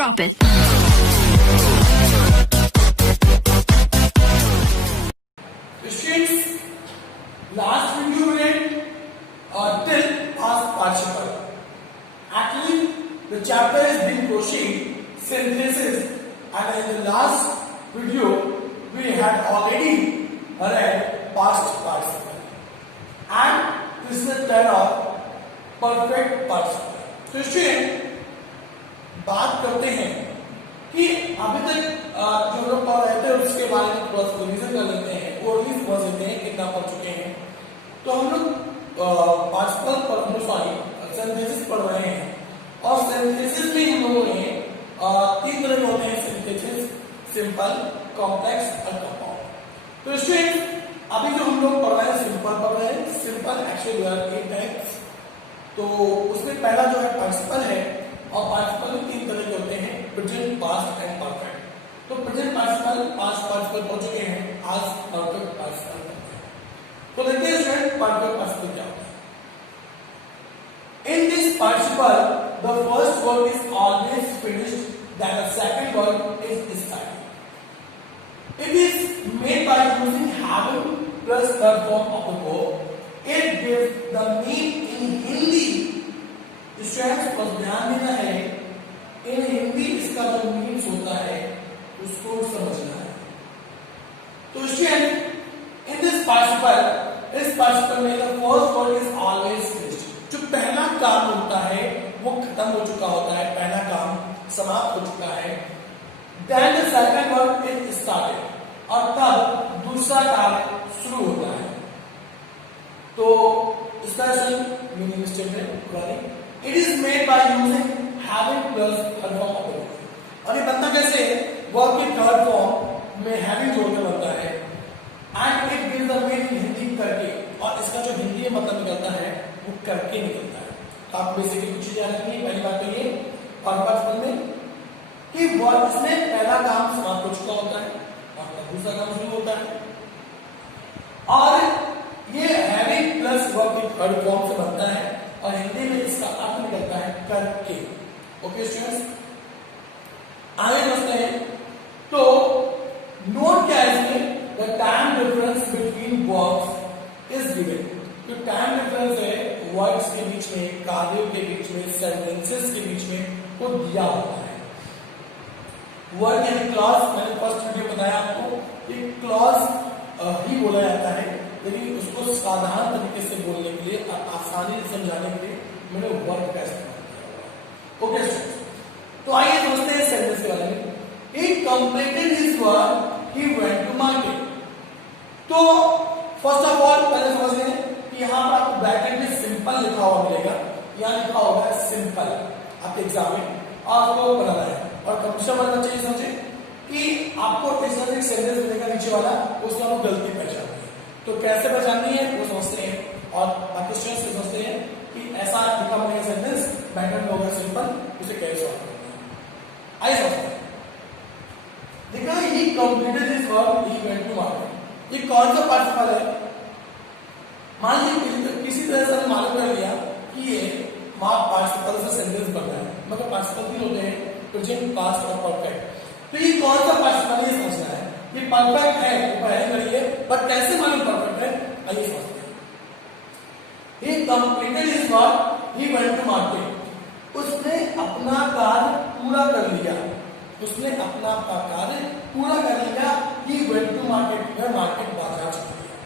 Drop it. Students, last video we read till past participle. Actually, the chapter has been proceed synthesis, and in the last video we had already read past participle, and this is the turn of perfect participle. तो student बात करते हैं कि अभी तक जो लोग पढ़ रहे थे उसके बारे में थोड़ा सा रिवीजन कर लेते हैं और भी समझ लेते हैं कितना पढ़ चुके हैं। तो हम लोग पार्टिसिपल पर सॉरी सिंथेसिस पढ़ रहे हैं और सिंथेसिस में हम लोगों ने तीन तरह के होते हैं, सिंथेसिस, सिंपल, कॉम्प्लेक्स और कंपाउंड। तो स्टूडेंट अभी जो हम लोग पढ़ रहे हैं सिंपल पढ़ रहे हैं। Simple actually there are 8 types. तो उसमें पहला जो है पार्टिसिपल है और पार्टिसिपल तीन तरह के होते हैं, प्रेजेंट, पास्ट एंड परफेक्ट। तो प्रेजेंट पार्टिसिपल, पास्ट पार्टिसिपल पढ़ चुके हैं, आज परफेक्ट पार्टिसिपल करते हैं। तो देखिए स्टूडेंट परफेक्ट पार्टिसिपल क्या होता है। In this participle the first verb is always finished then the second verb is started. It is made by using having plus third form of the verb. It gives the mean in Hindi। Students को ध्यान देना है, इन हिंदी इसका जो means होता है उसको समझना है। तो स्टूडेंट इन दिस पार्टिसिपल, इस पार्टिसिपल में the first word is always finished. जो पहला काम होता है वो खत्म हो चुका होता है, पहला काम समाप्त हो चुका है। Then the second word is started, और तब दूसरा काम शुरू होता है। तो इसका meaning statement, it is made by using having plus third form of the verb. और ये बनता कैसे है, वर्ब के थर्ड फॉर्म में हैविंग जोड़कर बनता है। And it gives the meaning Hindi करके, और इसका जो हिंदी में मतलब निकलता है वो करके निकलता है। तो आप बेसिकली कुछ चीजें याद रखनी। पहली बात तो ये परफेक्ट में कि वर्ब इसमें पहला काम समाप्त हो चुका होता है और दूसरा काम शुरू होता है। और ये हैविंग प्लस वर्ब के थर्ड फॉर्म से बनता है और हिंदी में इसका अर्थ निकलता है करके। ओके स्टूडेंट्स, आगे बढ़ते हैं। तो नोट क्या है इसमें, the time difference between verbs is given. जो टाइम डिफरेंस है वर्ड्स के बीच में, कार्यों के बीच में, सेंटेंसेस के बीच में वो दिया होता है। वर्ड यानी क्लॉज, मैंने फर्स्ट वीडियो बताया आपको कि क्लॉज ही बोला जाता है, लेकिन उसको साधारण तरीके से बोलने के लिए और आसानी से समझाने के लिए मैंने वर्ड का इस्तेमाल किया। ओके स्टूडेंट्स, तो आइए समझते हैं सेंटेंस के बारे में। He completed his work, he went to market. तो फर्स्ट ऑफ ऑल पहले समझ लें कि यहाँ पर आपको ब्रैकेट में सिंपल लिखा हुआ मिलेगा, यहाँ लिखा होगा सिंपल आपके एग्जाम में, और आपको बनाना है। और कंप्यूटर वाले बच्चे ये समझे कि आपको इस तरह से सेंटेंस मिलेगा नीचे वाला, उसमें आपको गलती पहचाननी है। तो कैसे पहचाननी है वो समझते हैं, और बाकी स्टूडेंट्स समझते हैं कि ऐसा लिखा हुआ सेंटेंस बैकग्राउंड में होगा सिंपल, उसे कैसे सॉल्व करना है। आइए समझते हैं। देखो he completed his work, he went to market. ये कौन सा पार्टिसिपल है? मान लीजिए किसी तरह से मालूम कर लिया कि ये पार्टिसिपल से सेंटेंस बनना है, मगर पार्टिसिपल तीन होते हैं, प्रेजेंट, पास्ट और परफेक्ट। तो ये कौन सा पार्टिसिपल है समझना है। ये परफेक्ट है, पहले करिए, पर कैसे मालूम परफेक्ट है आइए समझते हैं। He completed his work, he went to market। उसने अपना कार्य पूरा कर लिया, उसने अपना कार्य पूरा कर लिया। He went to market, वह मार्केट बाजार चला गया।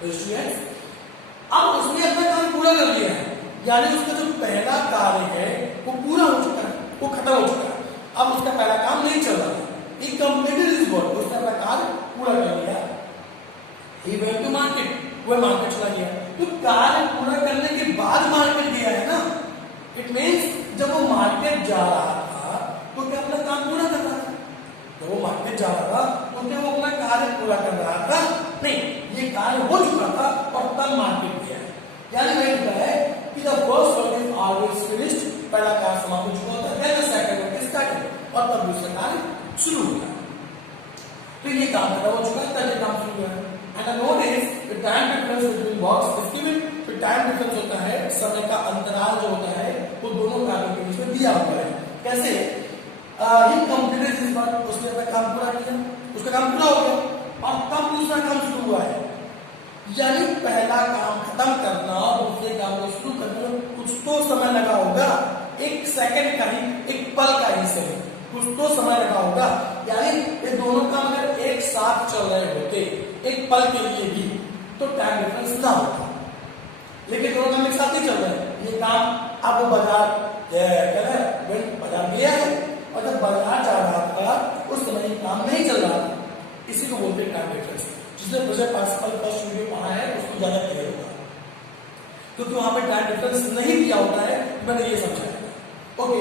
तो स्टूडेंट्स अब उसने अपना काम पूरा कर लिया है, यानी उसका जो पहला कार्य है वो पूरा हो चुका है, वो खत्म हो चुका है। अब उसका पहला काम नहीं चल रहा है। He completed his work, उसने अपना कार्य पूरा कर लिया। He went to market, वह मार्केट चला गया। तो कार्य पूरा करने के बाद मार्केट गया है ना, इट मीन्स जब वो मार्केट जा रहा था तो क्या अपना काम पूरा कर रहा था? जब वो मार्केट जा रहा था तो क्या वो अपना कार्य पूरा कर रहा था? नहीं, ये कार्य हो चुका था और तब मार्केट गया है। यानी वह लिखा है कि the first work is always finished, पहला कार्य समाप्त हो चुका होता है, सेकंड वर्क इज स्टार्टेड, और तब दूसरा कार्य शुरू होगा। तो ये काम खत्म हो चुका है, तब ये काम शुरू हुआ है। And the note is the time difference between works is given. तो टाइम डिफरेंस होता है, समय का अंतराल जो होता है वो दोनों कार्यों के बीच में दिया हुआ है। कैसे काम पूरा हो गया और तब दूसरा काम शुरू हुआ है। यानी पहला काम खत्म करना और दूसरे काम को शुरू करने में कुछ तो समय लगा होगा, एक सेकंड का ही, एक पल का ही सही, कुछ तो समय लगा होगा। यानी ये दोनों काम अगर एक साथ चल रहे होते एक पल के लिए भी तो टाइम डिफरेंस ना होता, लेकिन दोनों काम एक साथ ही चल रहे हैं। ये काम अब बाजार गया है और जब बाजार जा रहा था उस समय ये काम नहीं चल रहा था, इसी को बोलते हैं टाइम डिफरेंस। जिसने प्रेजेंट पार्टिसिपल फर्स्ट वीडियो पढ़ा है उसको ज्यादा क्लियर होगा, क्योंकि वहां पे टाइम डिफरेंस नहीं दिया होता है, मैंने ये समझाया। ओके,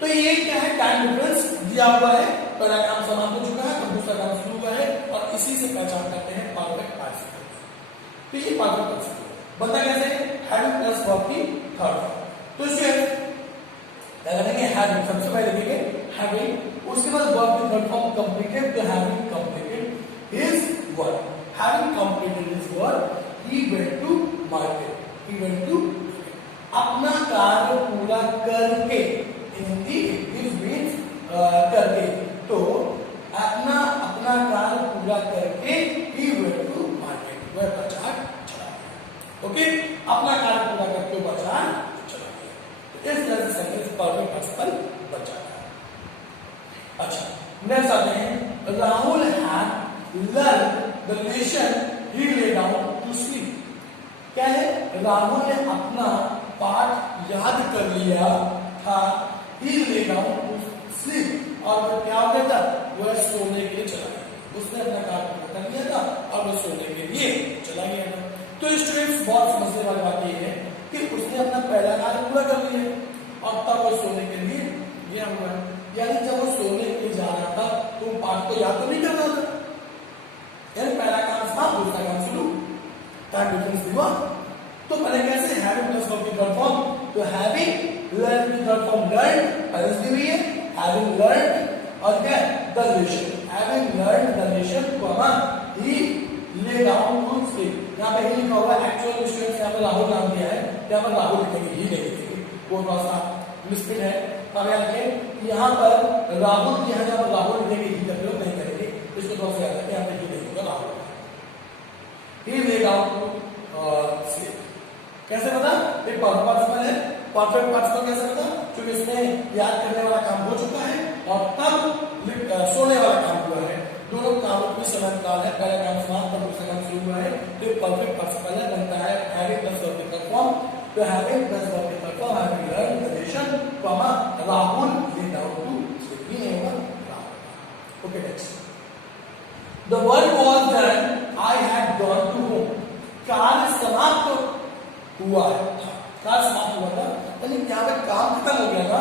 तो ये क्या है, टाइम डिफरेंस दिया हुआ है, पहला काम समाप्त हो चुका है और दूसरा काम शुरू हुआ है और इसी से पहचान करते हैं परफेक्ट पार्टिसिपल। तो ये परफेक्ट पार्टिसिपल बनता कैसे, हैविंग प्लस वर्ब की थर्ड फॉर्म। तो इसमें क्या करेंगे, हैविंग, सबसे पहले लिखेंगे हैविंग, उसके बाद वर्ब की थर्ड फॉर्म कंप्लीटेड, तो having completed his work, having completed his work he went to market, he went to, अपना कार्य पूरा करके, हिंदी मीन्स करके, तो अपना कार्य पूरा करके ही वेंट टू मार्केट, वह बाजार चला गया। ओके, अपना कार्य पूरा करके बाजार चला गया, इस तरह से सेंटेंस परफेक्ट पार्टिसिपल बन जाता है। अच्छा, नेक्स्ट आते हैं, Rahul had learn the lesson he lay down to sleep. क्या है, राहुल ने अपना पाठ याद कर लिया था, ही ले डाउन टू स्लीप, और वह क्या हो गया था, वह सोने के लिए चला गया। उसने अपना कार्य पूरा कर लिया था और वह सोने के लिए चला गया था। तो स्टूडेंट्स बहुत समझने वाली बात यह है कि उसने अपना पहला कार्य पूरा कर लिया और तब वह सोने के लिए गया हुआ है। यानी जब वो सोने के लिए जा रहा था तो पाठ को याद तो नहीं करता था, यानी पहला काम था, दूसरा काम शुरू, टाइम डिफरेंस हुआ। तो पहले कैसे, हैविंग प्लस वर्ब की थर्ड फॉर्म, तो हैविंग लर्न की थर्ड फॉर्म लर्न, पहले दी हुई है, हैविंग लर्न और क्या, the lesson, having learn the lesson comma he lay down to sleep. यहाँ पे ही लिखा हुआ है, एक्चुअल स्टूडेंट्स यहाँ पे राहुल नाम दिया है, यहाँ पर राहुल लिखेंगे, ही नहीं लिखेंगे, वो थोड़ा सा मिस्टेक है। अब यहाँ पर राहुल की जहाँ पर राहुल लिखेंगे, ही का प्रयोग नहीं करेंगे, इसको थोड़ा सा याद रखें, यहाँ पे ही नहीं होगा, राहुल ही ले डाउन टू स्लीप। कैसे पता, एक परफेक्ट पार्टिसिपल है, परफेक्ट पार्टिसिपल कैसे पता, क्योंकि इसमें याद करने वाला काम हो चुका है और तब सोने वाला काम हुआ है, दोनों कामों की समय काल है, पहला काम समाप्त और दूसरा काम शुरू हुआ है, तो परफेक्ट पार्टिसिपल है, बनता है हैविंग प्लस वर्ब की थर्ड फॉर्म, तो हैविंग प्लस वर्ब की third form, having learn the lesson comma Rahul lay down to sleep, ये नहीं होगा Rahul. Okay, next, the work was done, I had gone to home, कार्य समाप्त हुआ है, कार्य समाप्त हुआ था, यानी क्या में काम खत्म हो गया था,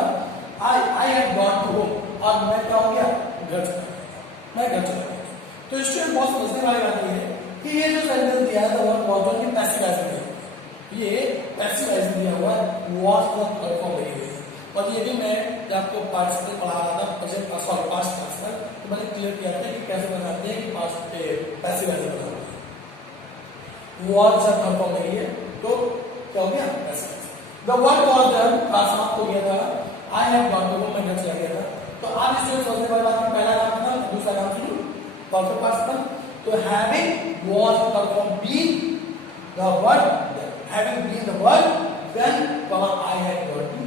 I had gone to home, और मैं क्या हो गया, घर चला गया, मैं घर चला गया। तो स्टूडेंट बहुत समझने वाली बात है कि ये जो सेंटेंस दिया है वर्ब वाज डन, ये पैसिव वॉइस में, ये पैसिव वॉइस में दिया हुआ है, वाज का थर्ड फॉर्म लगी हुई है। और ये भी मैं जब आपको पार्टिसिपल पढ़ा रहा था, प्रेजेंट सॉरी पास्ट पार्टिसिपल, तो मैंने क्लियर किया था कि कैसे बनाते हैं कि पास्ट पैसिव वॉइस में बनाते हैं, वाज का थर्ड फॉर्म लगी है, तो क्या हो गया, passive voice. The work was done, कार्य समाप्त हो गया था, I have gone to home, मैं घर चला गया था। तो आप स्टूडेंट समझने वाली बात, पहला काम था, दूसरा काम शुरू, परफेक्ट पार्टिसिपल, तो having was perform been the work done, having been the work done comma I have gone to,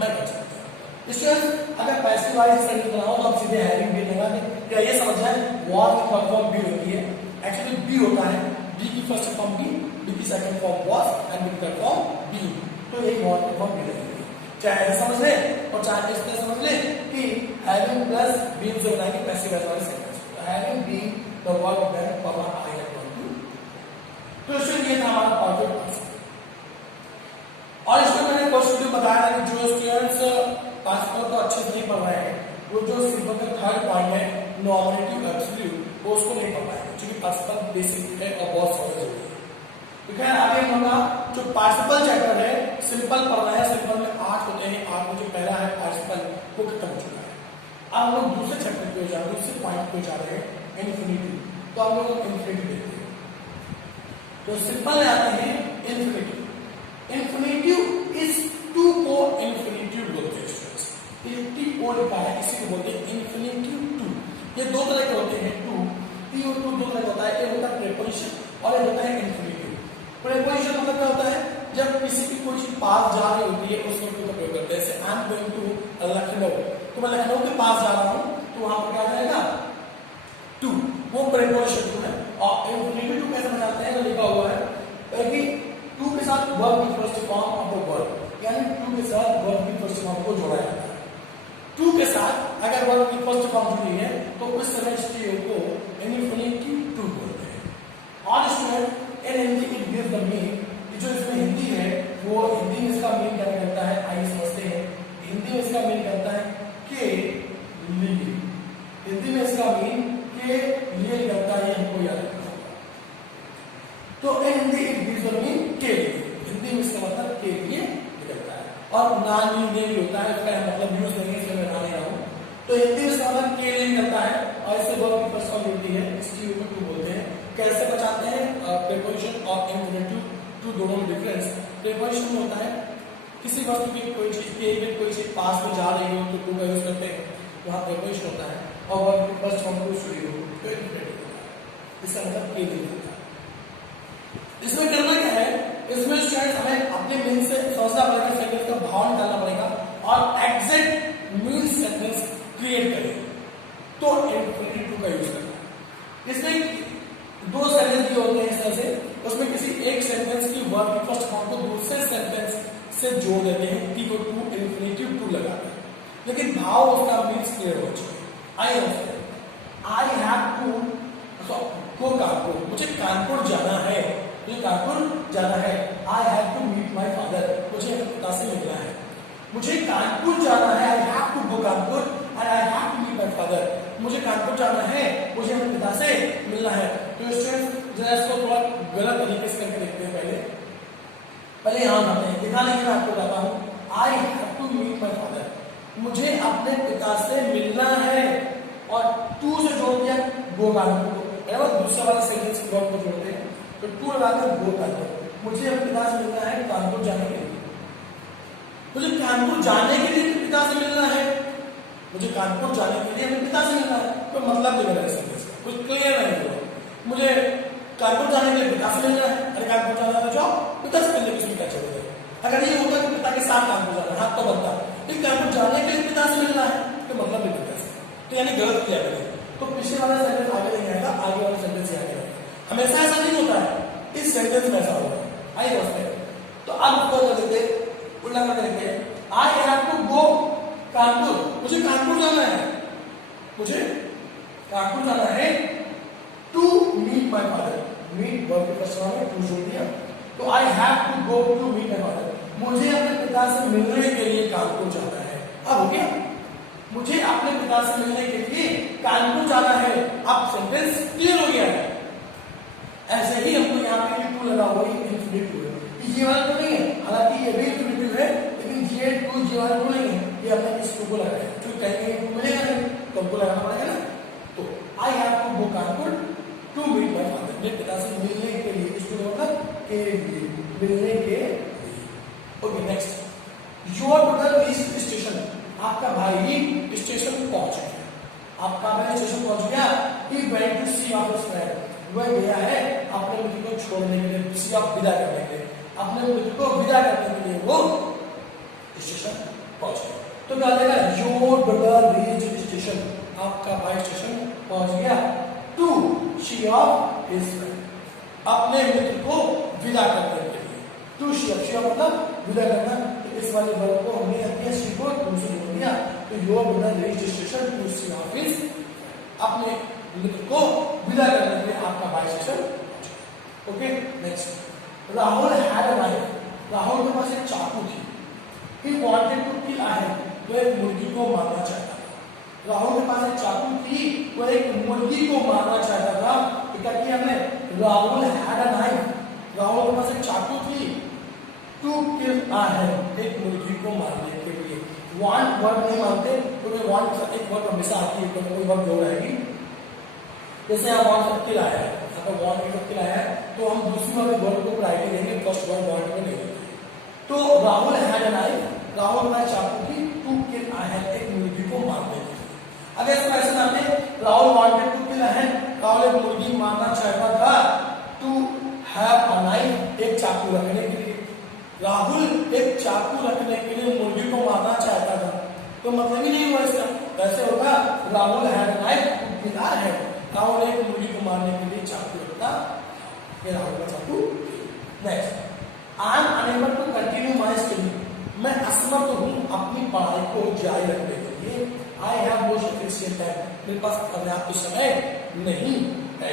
मैं घर चला गया। स्टूडेंट अगर पैसिव वॉइस सेंटेंस बनाओ तो आप सीधे हैविंग बीन लगा दें। क्या ये समझ जाए, वाज की परफॉर्म बी होती है, एक्चुअली बी होता है, बी की फर्स्ट फॉर्म बी की second form was and be की थर्ड फॉर्म बी, तो ये वाज की फॉर्म बी लगेगी। चाहे ऐसे समझ ले और चाहे इस तरह समझ ले कि हैविंग प्लस बीन से बनाएंगे पैसिव वॉइस वाले sentence, having been the work done comma I have gone to. तो इसमें ये था हमारा परफेक्ट पार्टिसिपल। और इसमें मैंने फर्स्ट वीडियो बताया था कि जो स्टूडेंट्स पार्टिसिपल को अच्छे से नहीं पढ़ रहे हैं, वो जो सिंपल का थर्ड पॉइंट है नॉमिनेटिव एब्सोल्यूट, वो उसको नहीं पढ़ पाएंगे, क्योंकि पार्टिसिपल बेसिक है और बहुत सहज है। तो खैर आगे हम लोग जो पार्टिसिपल चैप्टर है सिंपल पढ़ रहे हैं, सिंपल में 8 होते हैं, 8 में जो पहला है पार्टिसिपल वो खत्म हो चुका है। अब हम लोग दूसरे चैप्टर पे जा रहे हैं, दूसरे पॉइंट पे जा रहे हैं, इन्फिनिटिव। तो हम लोग इन्फिनिटिव देखते हैं, तो सिंपल में आते हैं इन्फिनिटिव। इन्फिनिटिव इस टू को इन्फिनिटिव बोलते हैं स्टूडेंट्स, टी ओ लिखा है, इसी को बोलते हैं इन्फिनिटिव टू। ये दो तरह के होते हैं टू, टी और टू दो तरह का होता है, एक होता है प्रीपोजिशन और एक होता है इंफिनिटिव। प्रीपोजिशन मतलब क्या होता है, जब किसी की कोई चीज पास जा रही होती है उस वक्त का प्रयोग करते हैं। जैसे I am going to Lucknow, तो मैं लखनऊ के पास जा रहा हूं, तो वहां पर क्या आ जाएगा टू, वो प्रीपोजिशन टू है। और इंफिनिटिव टू कैसे बनाते हैं, लिखा हुआ है कि टू के साथ वर्ब की first form of the verb, यानी टू के साथ वर्ब की फर्स्ट फॉर्म को जोड़ा जाता है। टू के साथ अगर वर्ब की फर्स्ट फॉर्म जुड़ी है तो उस समय को इंफिनिटिव टू बोलते हैं। और student in Hindi it gives the meaning, जो इसमें हिंदी है वो हिंदी में इसका मीनिंग क्या करता है, आइए समझते हैं। हिंदी में इसका मीनिंग करता है के लिए, हिंदी में इसका मीनिंग के लिए करता है, हमको याद रखना होगा। तो in Hindi it gives the meaning के लिए, हिंदी में इसका मतलब के लिए निकलता है। और नॉन मीनिंग भी होता है, इसका मतलब यूज नहीं है, इसलिए मैं ना नहीं रहा हूं। तो हिंदी में इसका मतलब के लिए निकलता है और इससे वर्ब की फर्स्ट फॉर्म होती है, इसकी ऊपर टू बोलते हैं। कैसे पहचानते हैं प्रीपोजिशन और इंफिनिटिव टू दोनों में डिफरेंस। प्रीपोजिशन में होता है किसी वस्तु की कोई चीज के कोई चीज पास में जा रही हो तो टू का यूज करते हैं, वहां प्रीपोजिशन होता है। और वर्ब की फर्स्ट फॉर्म टू जुड़ी हो तो इंफिनिटिव होता है, इसका मतलब के लिए होता है। इसमें करना क्या है, इसमें स्टूडेंट हमें अपने मीनिंग से समझना पड़ेगा, सेंटेंस का भाव निकालना पड़ेगा और एग्जैक्ट मीन सेंटेंस क्रिएट करें, तो इंफिनिटिव का यूज करना है। इसमें दो सेंटेंस भी होते हैं इस तरह से, उसमें किसी एक सेंटेंस की वर्ब की फर्स्ट फॉर्म को दूसरे सेंटेंस से जोड़ देते हैं, टी को टू इंफिनिटिव टू लगाते हैं, लेकिन भाव उसका मीन्स क्लियर हो चाहिए। I have to go Kanpur, मुझे कानपुर जाना है, मुझे कानपुर जाना है। I have to meet my father, मुझे अपने पिता से मिलना है। मुझे कानपुर जाना है, I have to go Kanpur and I have to meet my father, मुझे कानपुर जाना है, मुझे अपने पिता से मिलना है। तो स्टूडेंट्स जरा इसको थोड़ा गलत तरीके से करके देखते हैं। पहले यहां आते हैं, दिखाने के लिए आपको बताता हूं। I have to meet my father, मुझे अपने पिता से मिलना है, और टू से जोड़ दिया गो कानपुर, दूसरे वाले सेंटेंस की वर्ब को जोड़ते हैं तो टू लगाकर गो कानपुर, मुझे अपने पिता से मिलना है कानपुर जाने के लिए। मुझे कानपुर जाने के लिए पिता से मिलना है, मुझे कानपुर जाने के लिए अपने पिता से मिलना है, कोई मतलब नहीं बना सेंटेंस का, कुछ क्लियर नहीं हुआ। मुझे कानपुर जाने के लिए पिता से मिलना है, अरे कानपुर जाना तो जाओ, पिता से मिलने किसी क्या चलेगा। अगर ये होता तो पिता के साथ कानपुर जाना, हाथ तो बनता, लेकिन कानपुर जाने के लिए पिता से मिलना है तो मतलब नहीं पिता से, तो यानी गलत किया मैंने। तो पिछले वाला सेंटेंस आगे नहीं आएगा, आगे वाला सेंटेंस ही आगे रहेगा। हमेशा ऐसा नहीं होता है, इस सेंटेंस में ऐसा होगा। आइए दोस्तों, तो अब क्या करते हैं, उल्टा कर देते हैं। I have to go Kanpur, मुझे कानपुर जाना है, मुझे कानपुर जाना है to meet my father, meet verb के फर्स्ट फॉर्म में टू जोड़ दिया, तो I have to go to meet my father, मुझे अपने पिता से मिलने के लिए कानपुर जाना है। अब हो गया, मुझे अपने पिता से मिलने के लिए कानपुर जाना है, अब सेंटेंस क्लियर हो गया है। ऐसे ही हमको यहाँ पे टू लगा हुआ इंफिनिटिव है, ये वाला तो नहीं है, हालांकि ये भी इंफिनिटिव है, लेकिन ये टू ये वाला तो नहीं है, ये हमने इस टू को लगाया, क्योंकि कहीं टू मिलेगा नहीं तो हमको लगाना पड़ेगा ना। तो I have to go Kanpur to meet my father, मेरे पिता से मिलने के लिए, इस टू मतलब के लिए, मिलने के लिए। Okay next, your brother reached station, आपका भाई स्टेशन पहुंच गया, आपका भाई स्टेशन पहुंच गया। He went to see off his friend, वह गया है अपने मित्र को छोड़ने के लिए, सी ऑफ विदा करने के लिए, अपने मित्र को विदा करने के लिए वो स्टेशन पहुंच गया। तो क्या देगा, योर ब्रदर रीच्ड स्टेशन, आपका भाई स्टेशन पहुंच गया। To see off his friend, अपने मित्र को विदा करने के लिए, टू सी ऑफ मतलब विदा करना, इस वाले वर्ब को हमने अपने सी को टू से जोड़ दिया, तो your brother reached station to see off his, अपने मित्र को विदा करने के लिए आपका भाई स्टेशन पहुंचा। Okay next, Rahul had a knife, Rahul के पास एक चाकू थी। ही वांटेड टू किल अ हैन, वो एक मुर्गी को मारना चाहता था। राहुल के पास एक चाकू थी, वो एक मुर्गी को मारना चाहता था। क्या किया हमने, Rahul had a knife, Rahul के पास एक चाकू थी, टू किल अ हैन, एक मुर्गी को मारने के लिए। वांट वर्ब नहीं मानते, क्योंकि वांट एक वर्ब हमेशा आती है, कोई वर्ब जोड़ आएगी। जैसे यहाँ वांट किल आया है, अगर वांट किल आया है तो हम दूसरी वाले वर्ब को प्रायोरिटी देंगे, फर्स्ट वर्ब वांट को नहीं देंगे। तो Rahul had a knife, Rahul का चाकू थी, टू किल अ हैन, एक मुर्गी को मारने के लिए। अगर इसको ऐसे नाम दें, राहुल मारना चाहता था टू हैव अ नाइफ, एक चाकू रखने के लिए। राहुल एक चाकू रखने के लिए मुर्गी को मारना चाहता था, तो मतलब ही नहीं हुआ इसका। कैसे होगा? Rahul had a knife to kill है, राहुल एक मुर्गी को मारने के लिए चाकू रखता, ये राहुल का चाकू। Next, I am unable to continue my study, मैं असमर्थ हूं अपनी पढ़ाई को जारी रखने के लिए। I have no sufficient time, मेरे पास पर्याप्त समय नहीं है।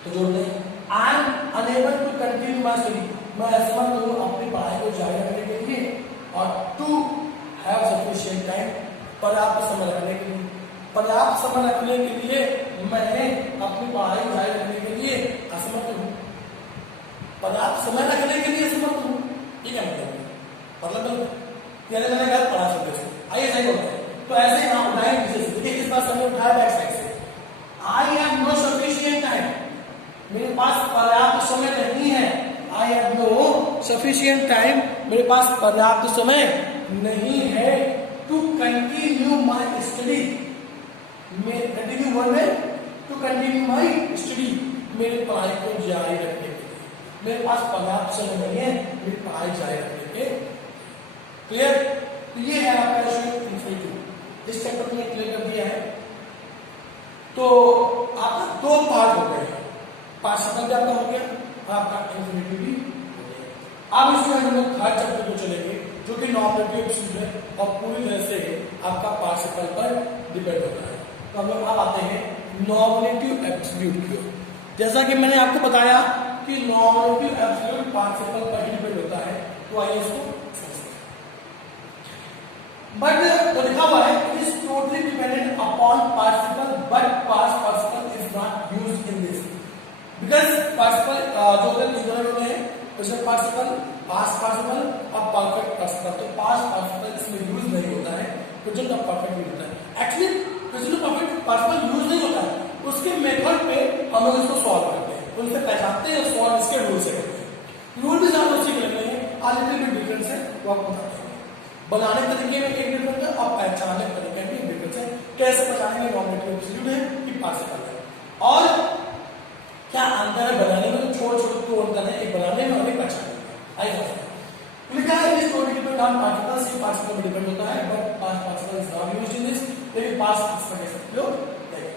तो जोड़ते हैं, I am unable to continue my study, मैं असमर्थ हूं अपनी पढ़ाई को जारी रखने के लिए। और टू हैव सफिशिएंट टाइम, पर्याप्त समय रखने के लिए। पर्याप्त समय रखने के लिए मैं अपनी पढ़ाई को जारी रखने के लिए असमर्थ हूं। पर्याप्त समय रखने के लिए असमर्थ हूं, ये क्या मतलब यानी मैंने गलत पढ़ा सकते हैं। आइए सही बोलते हैं। तो ऐसे हम उठाएं पीछे से, देखिए किस बात हमने उठाया बैक साइड से। I have no sufficient time, मेरे पास पर्याप्त समय नहीं है। I have no sufficient time, मेरे पास पर्याप्त समय नहीं है to continue my study, continue word में टू कंटिन्यू माई स्टडी, मेरी पढ़ाई को जारी रखने के लिए मेरे पास पर्याप्त समय नहीं है मेरी पढ़ाई जारी रखने के। क्लियर? तो ये है आपका क्वेश्चन इंफिनिटी, इस चैप्टर में क्लियर कर दिया है। तो आपका दो पार्ट हो गए, पार्टिसिपल भी आपका हो गया और आपका इंफिनिटी भी हो गया। अब इसमें हम लोग थर्ड चैप्टर को चलेंगे जो कि नॉमिनेटिव एब्सोल्यूट है और पूरी तरह से आपका पार्टिसिपल पर डिपेंड होता है। तो हम लोग अब आते हैं नॉमिनेटिव एब्सोल्यूट की ओर। जैसा कि मैंने आपको बताया कि नॉमिनेटिव एब्सोल्यूट पार्टिसिपल पर ही डिपेंड होता है, तो आइए इसको समझते हैं। बट तो लिखा हुआ है it is totally dependent upon participle but past participle is not used in this, because participle जो होते हैं प्रेजेंट पार्टिसिपल, पास्ट पार्टिसिपल और परफेक्ट पार्टिसिपल। तो पास्ट पार्टिसिपल इसमें यूज नहीं होता है, प्रेजेंट और परफेक्ट यूज होता है। एक्चुअली प्रेजेंट और परफेक्ट पार्टिसिपल यूज नहीं होता है, उसके मेथड पे हम लोग इसको सॉल्व करते हैं, उनसे पहचानते हैं और सॉल्व इसके रूल से करते हैं। रूल भी ज्यादा सीख लेते हैं, आ लिटिल बिट डिफरेंस है वो आपको बताते हैं। बनाने के तरीके में एक डिफरेंस है और पहचानने के तरीके में एक डिफरेंस है। कैसे पहचानेंगे नॉमिनेटिव एब्सोल्यूट है कि पार्टिसिपल है, और क्या अंतर है बनाने में? तो छोटे छोटे तो अंतर है, एक बनाने में और एक पहचानने में। आइए लिखा है इस टोटली डिपेंड ऑन पार्टिकल, से पार्टिकल में डिपेंड होता है, but past particle is not used in this, लेकिन पास्ट पार्टिकल कैसे उपयोग करेंगे।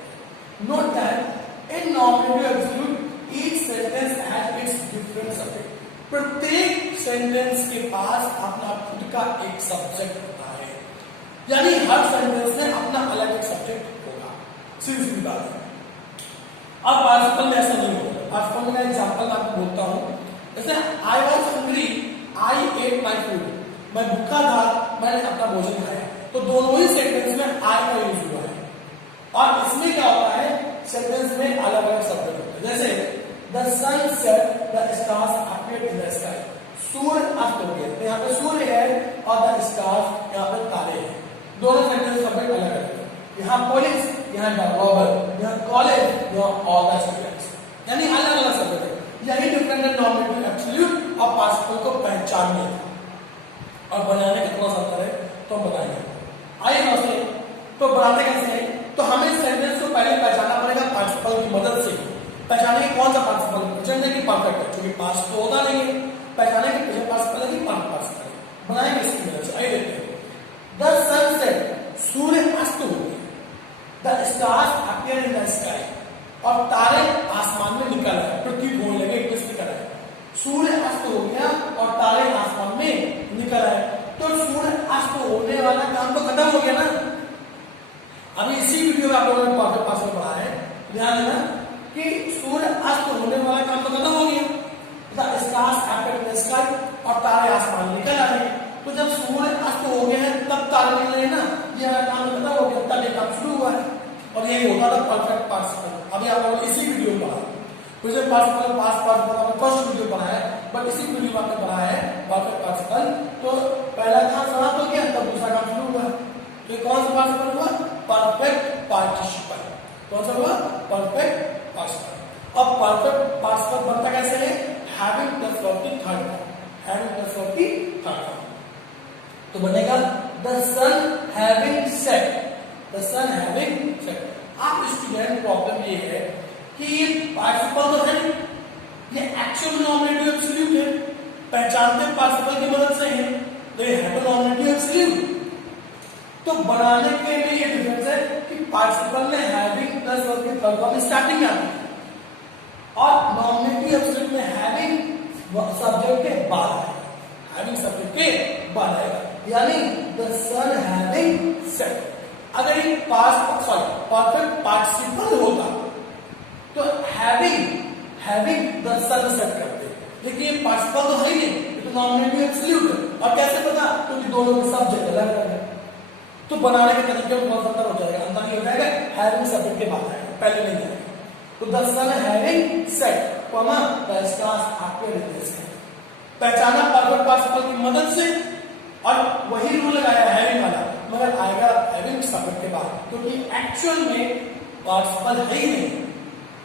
Note that in nominative absolute each sentence has its different subject, प्रत्येक सेंटेंस के पास अपना खुद का एक सब्जेक्ट होता है, यानी हर सेंटेंस में अपना अलग एक सब्जेक्ट होगा। सीधी सीधी बात है। अब पार्टिसिपल में ऐसा नहीं होगा। पार्टिसिपल में एग्जांपल मैं आपको बोलता हूं, जैसे I was hungry, I at my food, मैं भूखा था, मैंने अपना भोजन खाया। तो दोनों ही सेंटेंस में आई का यूज हुआ है, और इसमें क्या होता है, सेंटेंस में अलग अलग शब्द होते हैं। जैसे the sun set, the stars appeared in the sky, सूर्य अस्त हो गया, तो यहाँ पे सूर्य है और द स्टार्स यहाँ पे तारे हैं। दोनों सेंटेंस सब्जेक्ट अलग अलग है। यहाँ पुलिस, यहाँ डॉक्टर, यहाँ कॉलेज, यहाँ ऑल द स्टूडेंट्स, यानी अलग अलग शब्द है। यही डिफरेंट है नॉमिनेटिव एब्सोल्यूट और पार्टिसिपल को पहचानने और बनाने का थोड़ा सा अंतर है, तो हम बताएंगे। आइए दोस्तों, तो बनाते कैसे हैं? तो हमें सेंटेंस को पहले पहचानना पड़ेगा पार्टिसिपल की मदद से। पहचाने कौन सा पार्टिसिपल, प्रेजेंट है कि परफेक्ट है, क्योंकि पास्ट तो होता नहीं है। पहचाने कि प्रेजेंट पार्टिसिपल है कि पास्ट पार्टिसिपल है, बनाएंगे इसकी मदद से। आइए देखते हैं। द सन सेट, सूर्य अस्त हो गया। The stars appear in the sky, और तारे आसमान में निकल आए, प्रतीक होने लगे, निकल आए। सूर्य अस्त हो गया और तारे आसमान में निकल आए, तो सूर्य अस्त होने वाला काम तो खत्म हो गया ना। अभी इसी वीडियो में आप लोगों ने परफेक्ट पास्ट में पढ़ा है, ध्यान देना कि सूर्य अस्त होने वाला काम तो खत्म हो गया। The stars appear in the sky, और तारे आसमान में निकल आए। तो जब सूर्य अस्त हो गया है तब तारे निकल रहे ना, ये काम खत्म हो गया, तब ये काम शुरू हुआ है। और यही होता था परफेक्ट पार्टिसिपल। अभी आप लोगों ने इसी वीडियो में पढ़ा, प्रेजेंट पार्टिसिपल, पास्ट पार्टिसिपल आपने फर्स्ट वीडियो पढ़ा है, बट इसी वीडियो में आपने पढ़ा है परफेक्ट पार्टिसिपल। तो पहला काम समाप्त हो गया, तब दूसरा काम शुरू हुआ। तो कौन सा पार्टिसिपल हुआ? Perfect participle. कौन सा हुआ? Perfect participle. अब परफेक्ट पार्टिसिपल बनता कैसे है? हैविंग प्लस वर्ब की third form, having plus verb की थर्ड फॉर्म। तो बनेगा the sun having set, the sun having set. आप स्टूडेंट प्रॉब्लम ये है कि ये पार्टिसिपल तो है नहीं, ये एक्चुअल नॉमिनेटिव एब्सोल्यूट है, पहचानते पार्टिसिपल की मदद से है, तो ये है तो नॉमिनेटिव एब्सोल्यूट। तो बनाने के लिए ये डिफरेंस है कि पार्टिसिपल में हैविंग प्लस वर्ब की थर्ड फॉर्म स्टार्टिंग में आती है और नॉमिनेटिव एब्सोल्यूट में हैविंग सब्जेक्ट के बाद आएगा, हैविंग सब्जेक्ट के बाद आएगा, यानी द सन हैविंग सेट। अगर ये पास्ट परफेक्ट पार्टिसिपल होता तो हैविंग द सन सेट करते, लेकिन ये पार्टिसिपल तो है ही नहीं, ये तो नॉमिनेटिव एब्सोल्यूट है। और कैसे पता? क्योंकि दोनों के सब्जेक्ट अलग अलग है, तो बनाने के तरीके में बहुत अंतर हो जाएगा, अंतर नहीं हो जाएगा, हैविंग सब्जेक्ट के बाद आएगा, पहले नहीं आएगा। तो the sun having set comma the stars after this, पहचाना परफेक्ट पार्टिसिपल की मदद से और वही रूल लगाया हैविंग वाला, मगर आएगा हैविंग सब्जेक्ट के बाद, क्योंकि एक्चुअल में पार्टिसिपल है ही नहीं,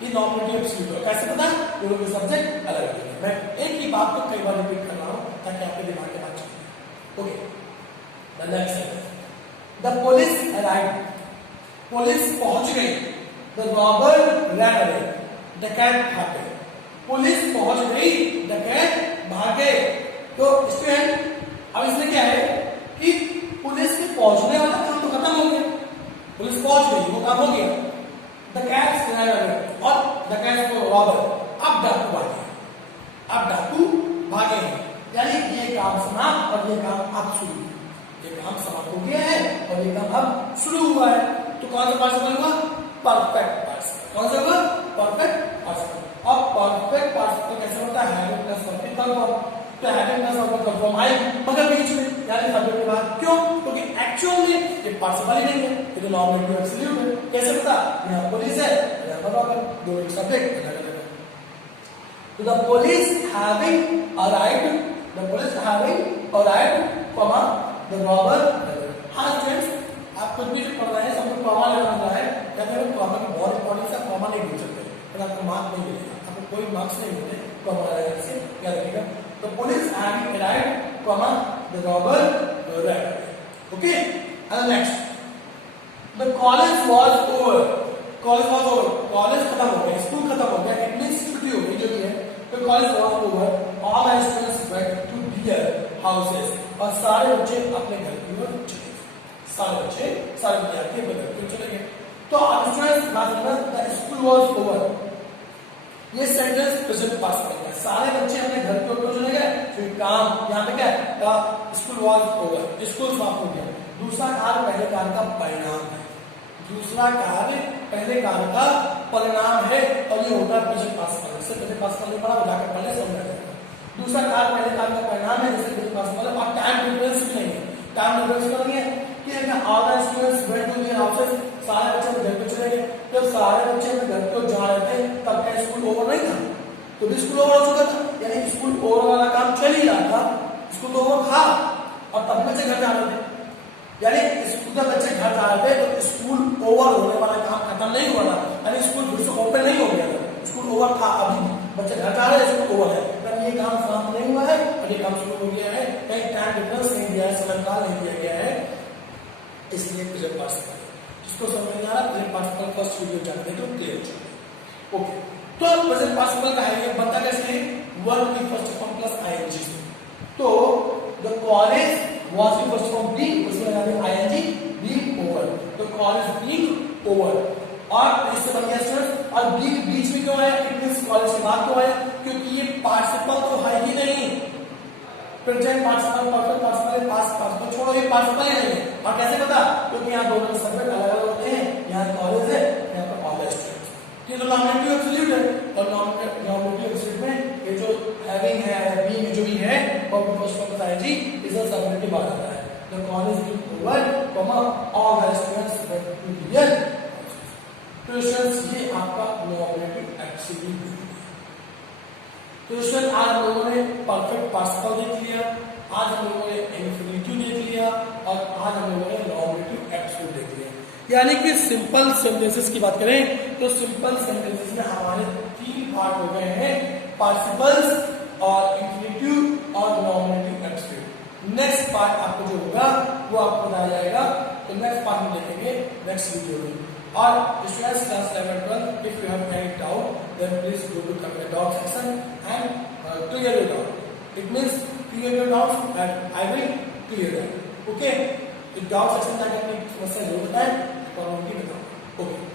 ये नॉमिनेटिव एब्सोल्यूट है। कैसे पता? दोनों के सब्जेक्ट अलग अलग है। मैं एक ही बात को कई बार रिपीट कर रहा हूं ताकि आपके दिमाग में बात चले। Okay, the next sentence, the police arrived, police पहुंच गई, द रॉबर रैन अवे, डकैत भाग गए, पुलिस पहुंच गई, डकैत भागे। तो स्टूडेंट अब इसमें क्या है कि पुलिस के पहुंचने वाला काम तो खत्म हो गया, पुलिस पहुंच गई, वो काम हो गया, डकैत रैन अवे और डकैत को रॉबर, अब डाकू भागे, अब डाकू भागे, यानी ये काम समाप्त और ये काम अब शुरू, ये काम समाप्त हो गया है और ये काम अब शुरू हुआ है। तो कौन सा पार्टिसिपल हुआ? Perfect participle. कौन सा हुआ? Perfect participle. अब परफेक्ट पार्टिसिपल कैसे होता है? हैविंग प्लस वर्ब की थर्ड फॉर्म, तो हैविंग प्लस वर्ब का फॉर्म आई मगर बीच में, यानी सब्जेक्ट के बाद। क्यों? क्योंकि एक्चुअल में ये पार्टिसिपल ही नहीं है, ये तो नॉमिनेटिव एब्सोल्यूट है। कैसे पता? यहाँ पुलिस है, यहाँ रॉबर, दोनों सब्जेक्ट अलग अलग है। तो the police having arrived, the police having arrived comma the robber. हाँ स्टूडेंट्स, आप कुछ भी जो पढ़ रहे हैं सब कॉमा लगाना है, या फिर कॉमा की बहुत इंपॉर्टेंस है, कॉमा नहीं भूल सकते, फिर आपको मार्क्स नहीं मिलेगा, आपको कोई मार्क्स नहीं मिलते कॉमा लगाने से, क्या लगेगा? The police having arrived comma the robber ran. Okay, and next, the college was over, college was over, college खत्म हो गया, स्कूल खत्म हो गया, इट मींस छुट्टी हो गई जो भी है, तो college was over, all the students went to their houses, और सारे बच्चे अपने घर की ओर चले गए, सारे बच्चे, सारे विद्यार्थी अपने घर की ओर चले गए। तो अब स्टूडेंट्स बात करना, द स्कूल वाज ओवर, ये सेंटेंस प्रेजेंट पार्टिसिपल है, सारे बच्चे अपने घर की ओर चले गए, फिर काम यहाँ पे क्या है? The school was over, school समाप्त हो गया। दूसरा कार्य पहले कार्य का परिणाम है, दूसरा कार्य पहले कार्य का परिणाम है, और ये होता है प्रेजेंट पार्टिसिपल। इससे प्रेजेंट पार्टिसिपल नहीं पढ़ा, जाकर पहले समझ जाएगा। दूसरा कार्य पहले कार्य का परिणाम है, जैसे प्रेजेंट पार्टिसिपल, और टाइम डिफरेंस भी नहीं है, टाइम डिफरेंस का नहीं है कि all the students went to their houses, सारे बच्चे अपने घर पे चले गए। जब सारे बच्चे अपने घर को जा रहे थे तब क्या स्कूल ओवर नहीं था? तो भी स्कूल ओवर हो चुका था, यानी स्कूल ओवर वाला काम चल ही रहा था, स्कूल ओवर था और तब बच्चे घर जा रहे थे, यानी स्कूल जब बच्चे घर जा रहे थे तो स्कूल ओवर होने वाला काम खत्म नहीं हुआ था, यानी स्कूल फिर से ओपन नहीं हो गया था, स्कूल ओवर था, अभी बच्चे घर जा रहे हैं, स्कूल ओवर है, तब ये काम समाप्त नहीं हुआ है और ये काम शुरू हो गया है, कहीं टाइम डिफरेंस नहीं दिया है, समय काल नहीं दिया गया है, इसलिए प्रेजेंट पार्टिसिपल। जिसको समझ में आ रहा है प्रेजेंट पार्टिसिपल फर्स्ट वीडियो जानते तो क्लियर हो जाएगा। ओके, तो प्रेजेंट पार्टिसिपल का है ये बनता कैसे है? वर्ब की फर्स्ट फॉर्म प्लस आईएनजी से। तो द कॉलेज वाज की फर्स्ट फॉर्म बी, उसमें लगा दें ING, being over, the college being over, और इससे बन गया स्टूडेंट, और बी बीच में क्यों आया? इट मींस कॉलेज के बाद क्यों आया? क्योंकि ये पार्टिसिपल तो है ही नहीं, present participle, perfect participle, past participle छोड़ो, ये पार्टिसिपल ही नहीं है। और कैसे पता? क्योंकि यहाँ दोनों के सब्जेक्ट अलग अलग होते हैं, यहाँ कॉलेज है, यहाँ पर ऑल द स्टूडेंट्स, ये तो नॉमिनेटिव एब्सोल्यूट है, और नॉमिनेटिव एब्सोल्यूट में ये जो हैविंग है, बीइंग जो भी है, वो फर्स्ट फॉर्म का आईएनजी इसे सब्जेक्ट के बाद आता है। The college being over, comma all the students went to their houses. तो स्टूडेंट्स ये आपका नॉमिनेटिव एब्सोल्यूट है। तो स्टूडेंट आज हम लोगों ने परफेक्ट पार्टिसिपल देख लिया, आज हम लोगों ने इंफिनिटिव देख लिया, और आज हम लोगों ने नॉमिनेटिव एब्सोल्यूट देख लिया। यानी कि सिंपल सेंटेंसेस की बात करें तो सिंपल सेंटेंसेस में हमारे तीन पार्ट हो गए हैं, पार्टिसिपल्स और इंफिनिटिव और नॉमिनेटिव एब्सोल्यूट। नेक्स्ट पार्ट आपको जो होगा वो आपको बताया जाएगा तो नेक्स्ट पार्ट में देखेंगे नेक्स्ट वीडियो में। और students class 11 12 if you have any doubt then please go to the doubt section and clear your doubt. It means clear your doubts and I will clear that. Okay, doubt section में जाकर अपनी समस्या जरूर बताएं और उनकी बताओ। Okay.